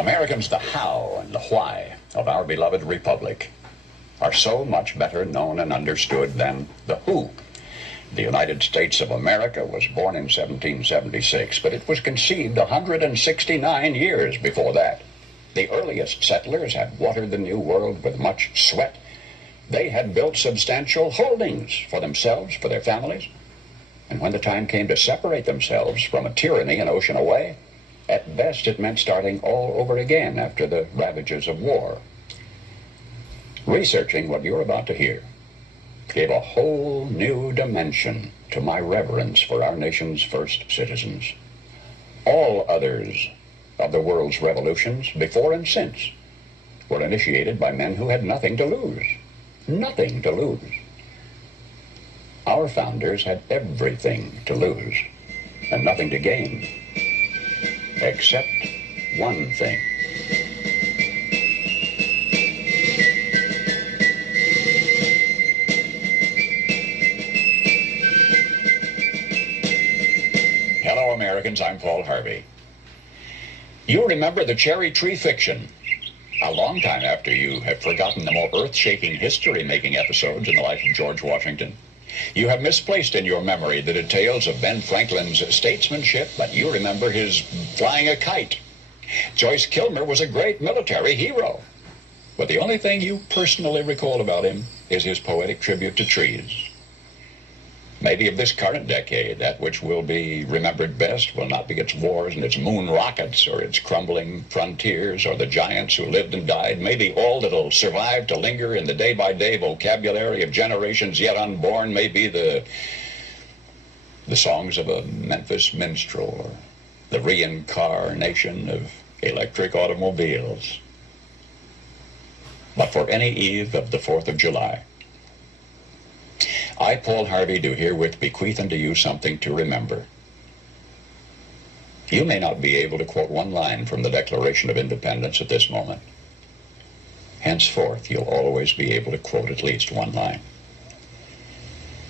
Americans, the how and the why of our beloved republic are so much better known and understood than the who. The United States of America was born in 1776, but it was conceived 169 years before that. The earliest settlers had watered the New World with much sweat. They had built substantial holdings for themselves, for their families. And when the time came to separate themselves from a tyranny an ocean away, at best it meant starting all over again after the ravages of war. Researching what you're about to hear gave a whole new dimension to my reverence for our nation's first citizens. All others of the world's revolutions, before and since, were initiated by men who had nothing to lose. Nothing to lose. Our founders had everything to lose and nothing to gain, except one thing. Hello, Americans. I'm Paul Harvey. You remember the cherry tree fiction. A long time after you have forgotten the more earth-shaking history-making episodes in the life of George Washington. You have misplaced in your memory the details of Ben Franklin's statesmanship, but you remember his flying a kite. Joyce Kilmer was a great military hero, but the only thing you personally recall about him is his poetic tribute to trees. Maybe of this current decade, that which will be remembered best will not be its wars and its moon rockets or its crumbling frontiers or the giants who lived and died. Maybe all that'll survive to linger in the day-by-day vocabulary of generations yet unborn may be the songs of a Memphis minstrel or the reincarnation of electric automobiles. But for any eve of the 4th of July, I, Paul Harvey, do herewith bequeath unto you something to remember. You may not be able to quote one line from the Declaration of Independence at this moment. Henceforth, you'll always be able to quote at least one line.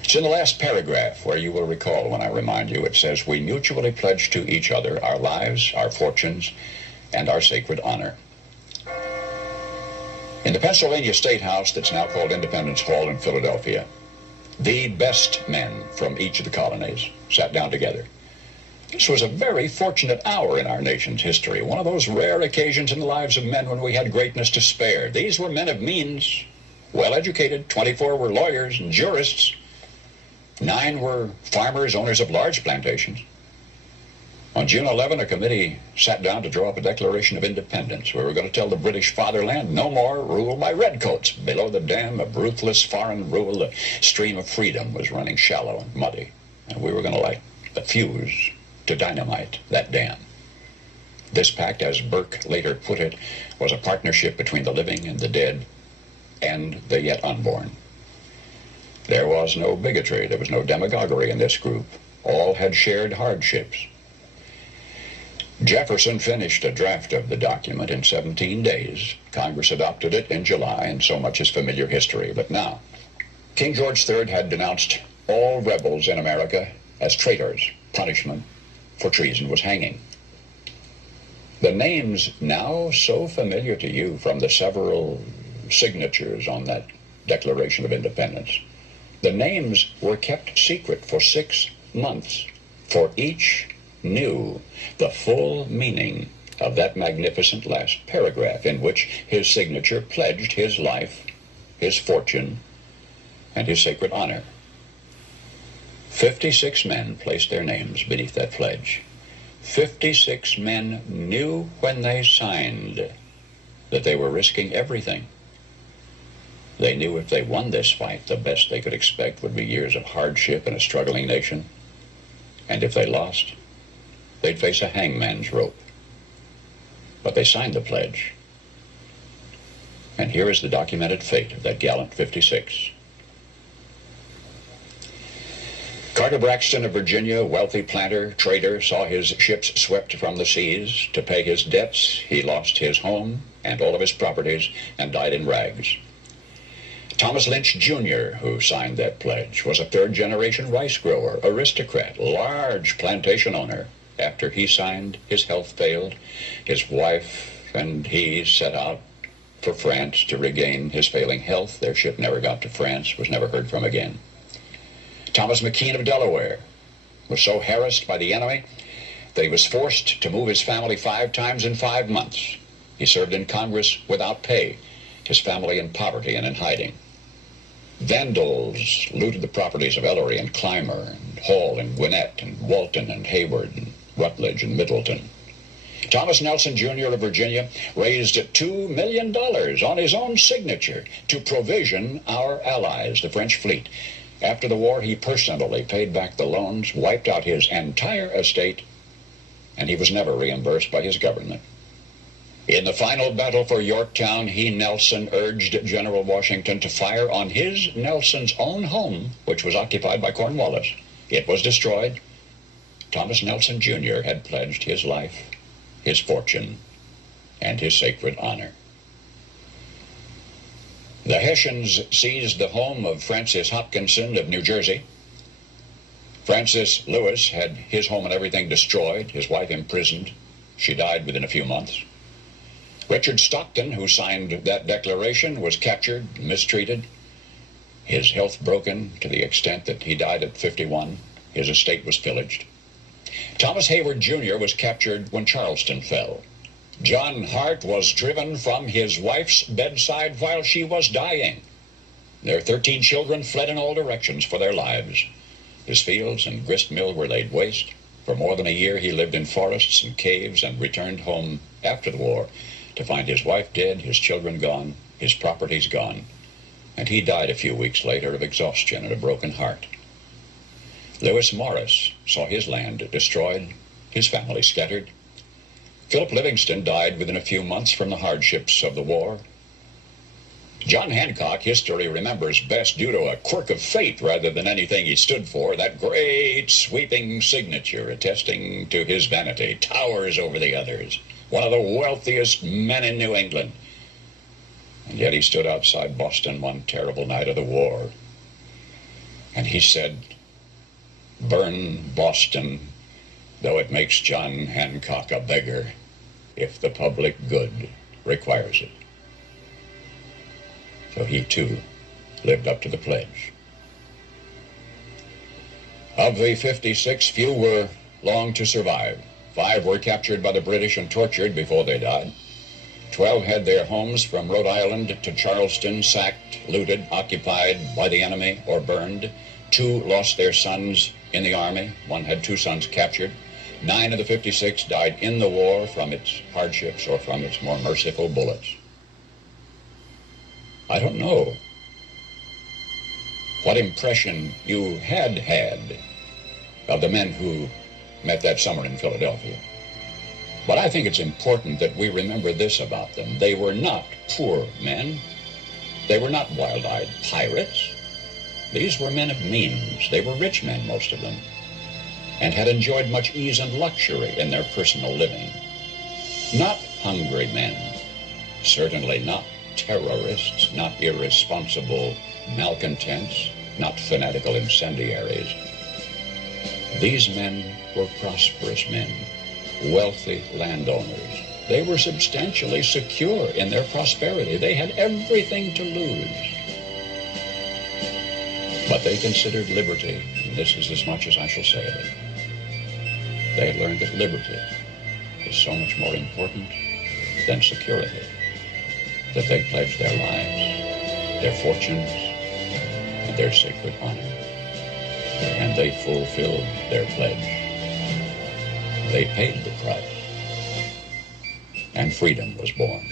It's in the last paragraph where you will recall when I remind you. It says, "We mutually pledge to each other our lives, our fortunes, and our sacred honor." In the Pennsylvania State House that's now called Independence Hall in Philadelphia, the best men from each of the colonies sat down together. This was a very fortunate hour in our nation's history, one of those rare occasions in the lives of men when we had greatness to spare. These were men of means, well-educated. 24 were lawyers and jurists. 9 were farmers, owners of large plantations. On June 11, a committee sat down to draw up a Declaration of Independence. We were going to tell the British fatherland no more rule by redcoats. Below the dam of ruthless foreign rule, the stream of freedom was running shallow and muddy, and we were going to light the fuse to dynamite that dam. This pact, as Burke later put it, was a partnership between the living and the dead and the yet unborn. There was no bigotry, there was no demagoguery in this group. All had shared hardships. Jefferson finished a draft of the document in 17 days. Congress adopted it in July, and so much is familiar history. But now, King George III had denounced all rebels in America as traitors. Punishment for treason was hanging. The names now so familiar to you from the several signatures on that Declaration of Independence, the names were kept secret for 6 months, for each knew the full meaning of that magnificent last paragraph in which his signature pledged his life, his fortune, and his sacred honor. 56 men placed their names beneath that pledge. 56 men knew when they signed that they were risking everything. They knew if they won this fight, the best they could expect would be years of hardship in a struggling nation. And if they lost, they'd face a hangman's rope. But they signed the pledge. And here is the documented fate of that gallant 56. Carter Braxton of Virginia, wealthy planter, trader, saw his ships swept from the seas. To pay his debts, he lost his home and all of his properties and died in rags. Thomas Lynch, Jr., who signed that pledge, was a third-generation rice grower, aristocrat, large plantation owner. After he signed, his health failed. His wife and he set out for France to regain his failing health. Their ship never got to France, was never heard from again. Thomas McKean of Delaware was so harassed by the enemy that he was forced to move his family 5 times in 5 months. He served in Congress without pay, his family in poverty and in hiding. Vandals looted the properties of Ellery and Clymer and Hall and Gwinnett and Walton and Hayward and Rutledge and Middleton. Thomas Nelson, Jr. of Virginia, raised $2 million on his own signature to provision our allies, the French fleet. After the war, he personally paid back the loans, wiped out his entire estate, and he was never reimbursed by his government. In the final battle for Yorktown, he, Nelson, urged General Washington to fire on his, Nelson's, own home, which was occupied by Cornwallis. It was destroyed. Thomas Nelson, Jr. had pledged his life, his fortune, and his sacred honor. The Hessians seized the home of Francis Hopkinson of New Jersey. Francis Lewis had his home and everything destroyed, his wife imprisoned. She died within a few months. Richard Stockton, who signed that declaration, was captured, mistreated, his health broken to the extent that he died at 51. His estate was pillaged. Thomas Hayward, Jr. was captured when Charleston fell. John Hart was driven from his wife's bedside while she was dying. Their 13 children fled in all directions for their lives. His fields and grist mill were laid waste. For more than a year he lived in forests and caves and returned home after the war to find his wife dead, his children gone, his properties gone, and he died a few weeks later of exhaustion and a broken heart. Lewis Morris saw his land destroyed, his family scattered. Philip Livingston died within a few months from the hardships of the war. John Hancock, history remembers best due to a quirk of fate rather than anything he stood for. That great sweeping signature attesting to his vanity towers over the others. One of the wealthiest men in New England. And yet he stood outside Boston one terrible night of the war. And he said, "Burn Boston, though it makes John Hancock a beggar, if the public good requires it." So he, too, lived up to the pledge. Of the 56, few were long to survive. 5 were captured by the British and tortured before they died. 12 had their homes from Rhode Island to Charleston sacked, looted, occupied by the enemy, or burned. 2 lost their sons in the army. 1 had 2 sons captured. 9 of the 56 died in the war from its hardships or from its more merciful bullets. I don't know what impression you had of the men who met that summer in Philadelphia. But I think it's important that we remember this about them. They were not poor men. They were not wild-eyed pirates. These were men of means. They were rich men, most of them, and had enjoyed much ease and luxury in their personal living. Not hungry men, certainly not terrorists, not irresponsible malcontents, not fanatical incendiaries. These men were prosperous men, wealthy landowners. They were substantially secure in their prosperity. They had everything to lose. But they considered liberty, and this is as much as I shall say of it. They had learned that liberty is so much more important than security, that they pledged their lives, their fortunes, and their sacred honor. And they fulfilled their pledge. They paid the price, and freedom was born.